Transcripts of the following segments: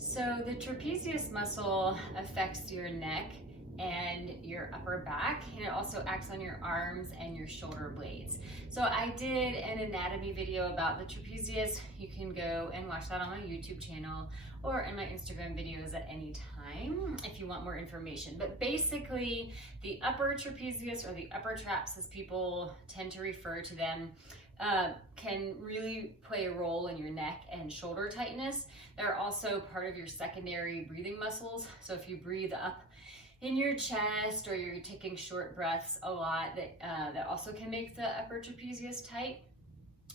So the trapezius muscle affects your neck and your upper back, and it also acts on your arms and your shoulder blades. So I did an anatomy video about the trapezius. You can go and watch that on my YouTube channel or in my Instagram videos at any time if you want more information. But basically, the upper trapezius, or the upper traps as people tend to refer to them, can really play a role in your neck and shoulder tightness. They're also part of your secondary breathing muscles. So if you breathe up in your chest or you're taking short breaths a lot, that also can make the upper trapezius tight.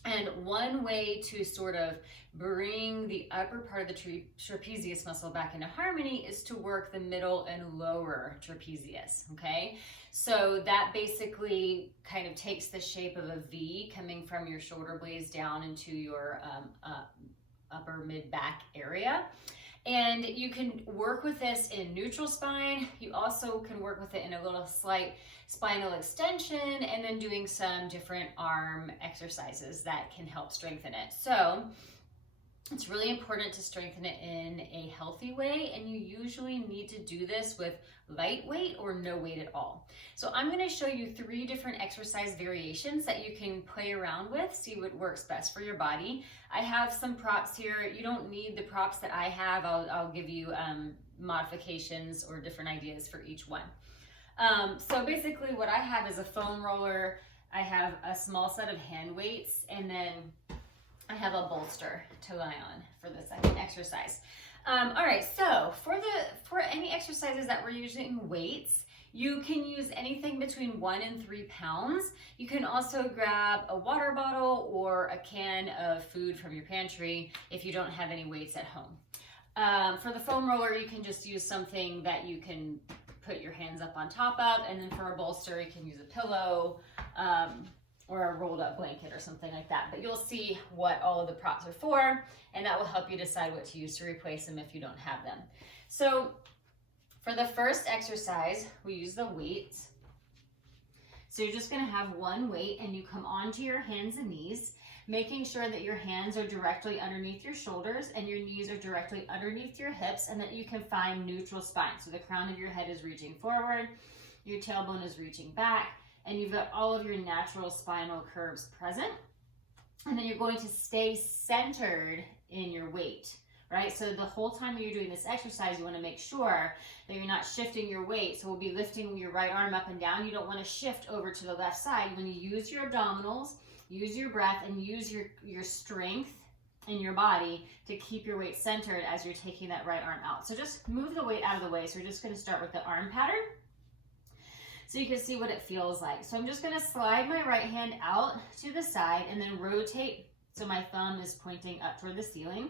And one way to sort of bring the upper part of the trapezius muscle back into harmony is to work the middle and lower trapezius, okay? So that basically kind of takes the shape of a V coming from your shoulder blades down into your upper mid-back area. And you can work with this in neutral spine. You also can work with it in a little slight spinal extension, and then doing some different arm exercises that can help strengthen it. So it's really important to strengthen it in a healthy way, and you usually need to do this with light weight or no weight at all. So I'm going to show you 3 different exercise variations that you can play around with, see what works best for your body. I have some props here. You don't need the props that I have. I'll give you modifications or different ideas for each one. So basically what I have is a foam roller. I have a small set of hand weights, and then I have a bolster to lie on for the second exercise. All right, so for any exercises that we're using weights, you can use anything between 1 and 3 pounds. You can also grab a water bottle or a can of food from your pantry if you don't have any weights at home. For the foam roller, you can just use something that you can put your hands up on top of, and then for a bolster, you can use a pillow, or a rolled up blanket or something like that. But you'll see what all of the props are for, and that will help you decide what to use to replace them if you don't have them. So for the first exercise, we use the weights. So you're just gonna have one weight, and you come onto your hands and knees, making sure that your hands are directly underneath your shoulders and your knees are directly underneath your hips, and that you can find neutral spine. So the crown of your head is reaching forward, your tailbone is reaching back, and you've got all of your natural spinal curves present. And then you're going to stay centered in your weight, right? So the whole time you're doing this exercise, you want to make sure that you're not shifting your weight. So we'll be lifting your right arm up and down. You don't want to shift over to the left side. When you use your abdominals, use your breath, and use your strength in your body to keep your weight centered as you're taking that right arm out. So just move the weight out of the way. So we're just going to start with the arm pattern, so you can see what it feels like. So I'm just gonna slide my right hand out to the side and then rotate so my thumb is pointing up toward the ceiling.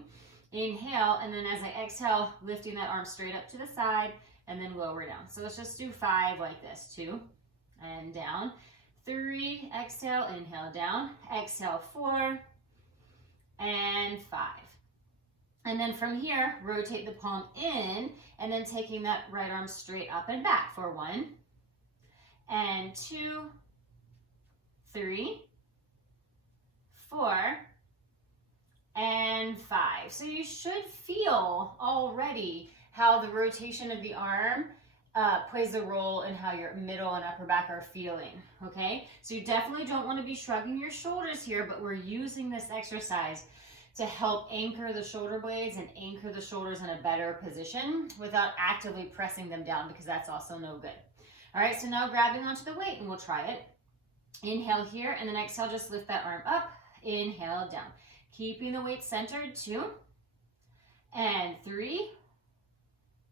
Inhale, and then as I exhale, lifting that arm straight up to the side and then lower down. So let's just do 5 like this. 2, and down. 3, exhale, inhale, down. Exhale, 4, and 5. And then from here, rotate the palm in, and then taking that right arm straight up and back for 1, and 2, 3, 4, and 5. So you should feel already how the rotation of the arm plays a role in how your middle and upper back are feeling, okay? So you definitely don't want to be shrugging your shoulders here, but we're using this exercise to help anchor the shoulder blades and anchor the shoulders in a better position without actively pressing them down, because that's also no good. All right, so now grabbing onto the weight, and we'll try it. Inhale here, and then exhale, just lift that arm up. Inhale, down. Keeping the weight centered. 2, and 3,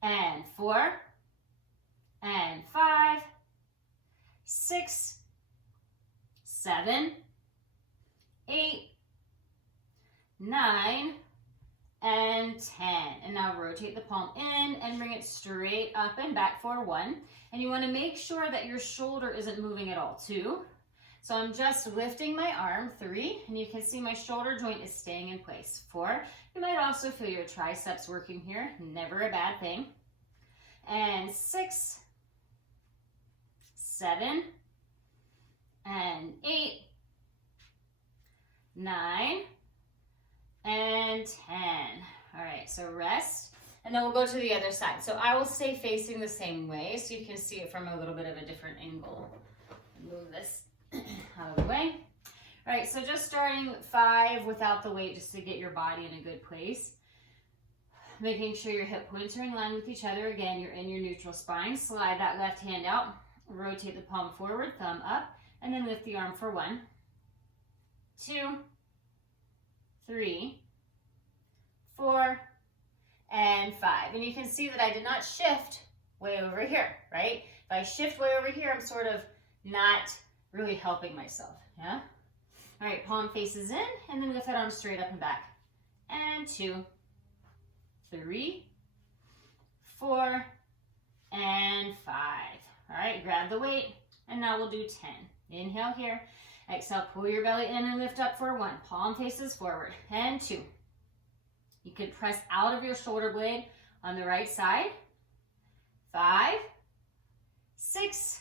and 4, and 5, 6, 7, 8, 9, and 10. And now rotate the palm in and bring it straight up and back for 1. And you want to make sure that your shoulder isn't moving at all. 2. So I'm just lifting my arm. 3. And you can see my shoulder joint is staying in place. 4. You might also feel your triceps working here. Never a bad thing. And 6, 7, and 8, 9, and 10. All right, so rest. And then we'll go to the other side. So I will stay facing the same way so you can see it from a little bit of a different angle. Move this out of the way. All right, so just starting 5 without the weight, just to get your body in a good place. Making sure your hip points are in line with each other. Again, you're in your neutral spine. Slide that left hand out. Rotate the palm forward, thumb up, and then lift the arm for 1, 2, 3, 4, and 5. And you can see that I did not shift way over here, right? If I shift way over here, I'm sort of not really helping myself, yeah? All right, palm faces in, and then lift that arm straight up and back. And 2, 3, 4, and 5. All right, grab the weight, and now we'll do 10. Inhale here. Exhale, pull your belly in and lift up for 1. Palm faces forward, and 2. You can press out of your shoulder blade on the right side. 5, 6,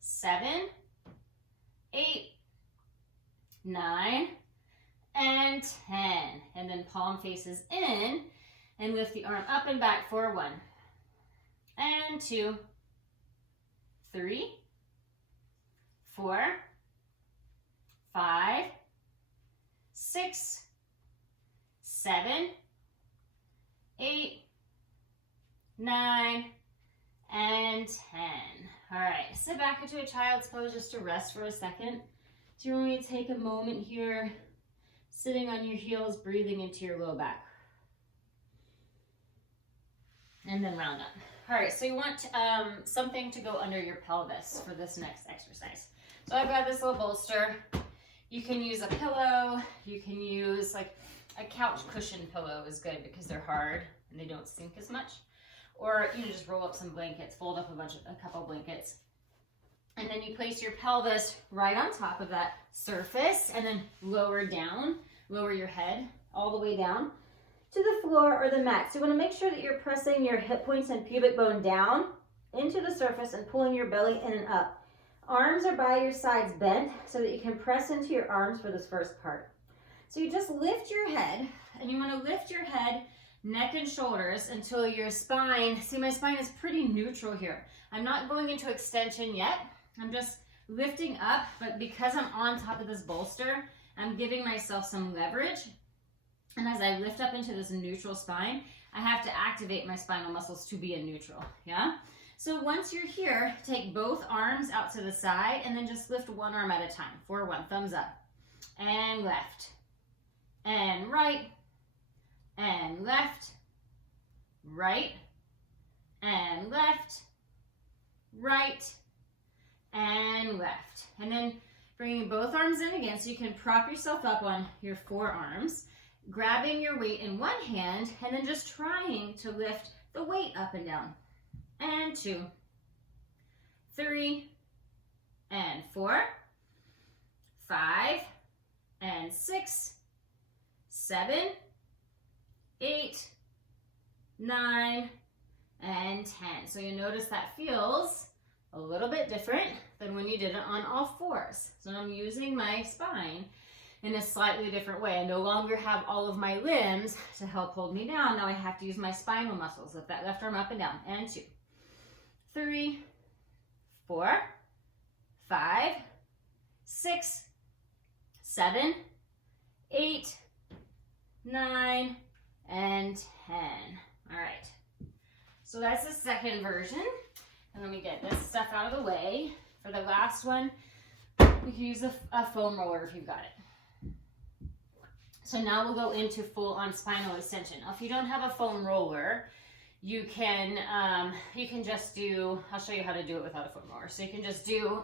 7, 8, 9, and 10. And then palm faces in and lift the arm up and back for 1, and 2, 3, 4, 5, 6, 7, 8, 9, and 10. All right, sit back into a child's pose just to rest for a second. So you're going to take a moment here, sitting on your heels, breathing into your low back. And then round up. All right, so you want something to go under your pelvis for this next exercise. So I've got this little bolster. You can use a pillow. You can use like a couch cushion pillow is good because they're hard and they don't sink as much. Or you know, just roll up some blankets, fold up a couple blankets. And then you place your pelvis right on top of that surface and then lower down, lower your head all the way down to the floor or the mat. So you want to make sure that you're pressing your hip points and pubic bone down into the surface and pulling your belly in and up. Arms are by your sides bent so that you can press into your arms for this first part. So you just lift your head, and you want to lift your head, neck and shoulders until your spine, see my spine is pretty neutral here. I'm not going into extension yet. I'm just lifting up, but because I'm on top of this bolster, I'm giving myself some leverage. And as I lift up into this neutral spine, I have to activate my spinal muscles to be in neutral, yeah? So once you're here, take both arms out to the side and then just lift one arm at a time for 1, thumbs up, and left, and right, and left, right, and left, right, and left. And then bringing both arms in again so you can prop yourself up on your forearms, grabbing your weight in one hand, and then just trying to lift the weight up and down. And 2, 3, and 4, 5, and 6, 7, 8, 9, and 10. So you notice that feels a little bit different than when you did it on all fours. So I'm using my spine in a slightly different way. I no longer have all of my limbs to help hold me down. Now I have to use my spinal muscles. Lift that left arm up and down. And 2, 3, 4, 5, 6, 7, 8, 9, and 10. All right. So that's the second version. And let me get this stuff out of the way. For the last one, we can use a foam roller if you've got it. So now we'll go into full-on spinal extension. Now, if you don't have a foam roller, you can just do, I'll show you how to do it without a foam roller. So you can just do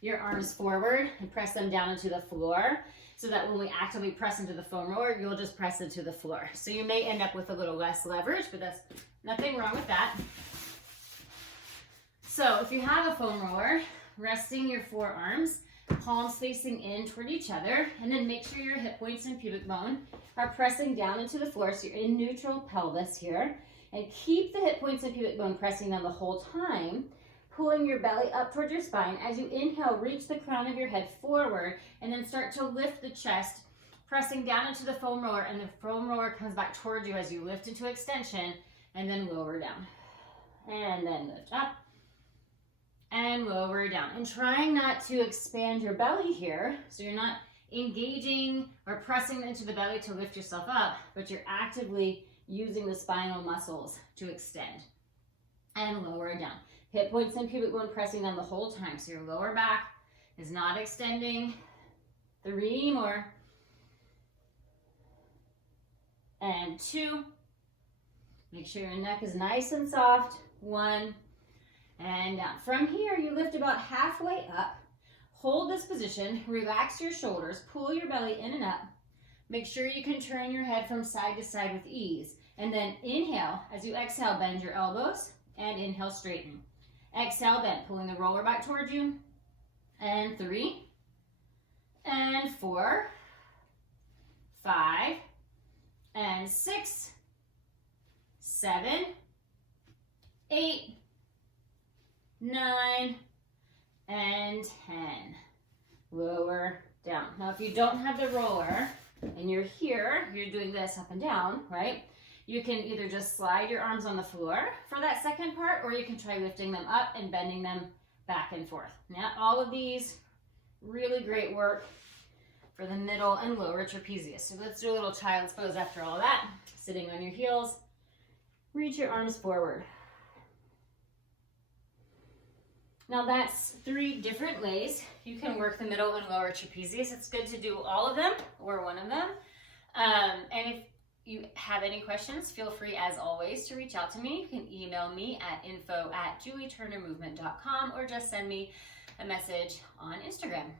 your arms forward and press them down into the floor so that when we actively press into the foam roller, you'll just press into the floor. So you may end up with a little less leverage, but that's nothing wrong with that. So if you have a foam roller, resting your forearms, palms facing in toward each other, and then make sure your hip points and pubic bone are pressing down into the floor so you're in neutral pelvis here. And keep the hip points and pubic bone pressing down the whole time, pulling your belly up towards your spine. As you inhale, reach the crown of your head forward, and then start to lift the chest pressing down into the foam roller, and the foam roller comes back towards you as you lift into extension and then lower down. And then lift up and lower down. And trying not to expand your belly here, so you're not engaging or pressing into the belly to lift yourself up, but you're actively using the spinal muscles to extend. And lower down. Hip points and pubic bone pressing down the whole time, so your lower back is not extending. 3 more. And 2. Make sure your neck is nice and soft. 1. And down. From here, you lift about halfway up. Hold this position. Relax your shoulders. Pull your belly in and up. Make sure you can turn your head from side to side with ease. And then inhale. As you exhale, bend your elbows. And inhale, straighten. Exhale, bend. Pulling the roller back towards you. And 3. And 4. 5. And 6. 7. 8. 9. And 10. Lower down. Now, if you don't have the roller and you're here, you're doing this up and down, right? You can either just slide your arms on the floor for that second part, or you can try lifting them up and bending them back and forth. Now, all of these, really great work for the middle and lower trapezius. So let's do a little child's pose after all of that. Sitting on your heels, reach your arms forward. Now that's 3 different ways you can work the middle and lower trapezius. It's good to do all of them or one of them. And if you have any questions, feel free as always to reach out to me. You can email me at info@julieturnermovement.com or just send me a message on Instagram.